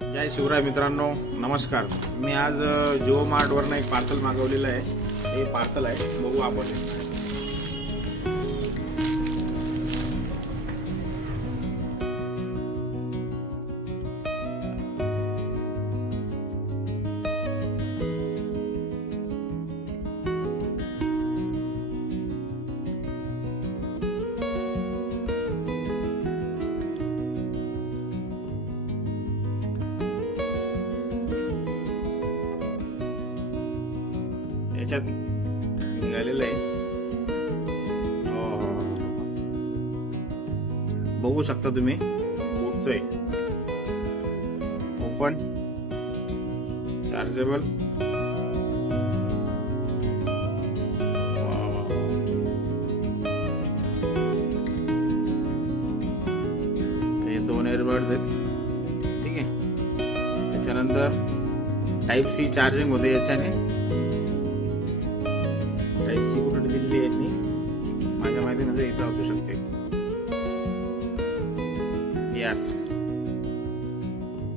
जय शिवराय मित्रांनो, नमस्कार। मी आज जिओ मार्टवरनं एक पार्सल मागवलेलं आहे। हे पार्सल आहे, बघू आपण। याच्यात निघालेलं आहे। बघू शकता तुम्ही, बूटचं आहे। Open, chargeable. हे 2 एअरबड्स आहेत, ठीक आहे। त्याच्यानंतर टाइप सी चार्जिंग होते याच्याने। टाइप सी कुठे दिलेली आहे यांनी, माझ्या माहितीने इथं असू शकते। यस,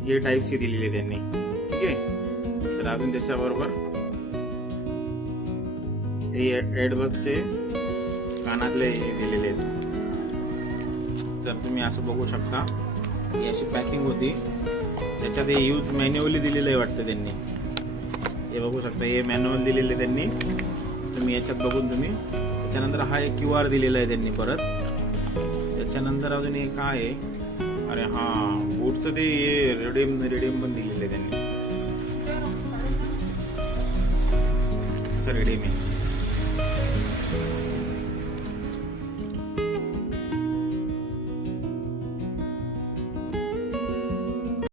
हे टाइप सी दिलेली आहे त्यांनी, ठीक आहे। तर अजून त्याच्याबरोबर हे एडबसचे कानातले दिलेले आहेत। तर तुम्ही असं बघू शकता, ही अशी पॅकिंग होती। त्याच्यात हे यूज मॅन्युअली दिलेलं आहे वाटतं त्यांनी। हे बघू शकता, हे मॅन्युअल दिलेले त्यांनी, तुम्ही याच्यात बघून तुम्ही। त्याच्यानंतर हा एक QR दिलेला आहे त्यांनी परत। त्याच्यानंतर अजून एक काय आहे, अरे हा बूटचं ते रेडियम पण दिलेलं आहे त्यांनी। सर रेडियम आहे।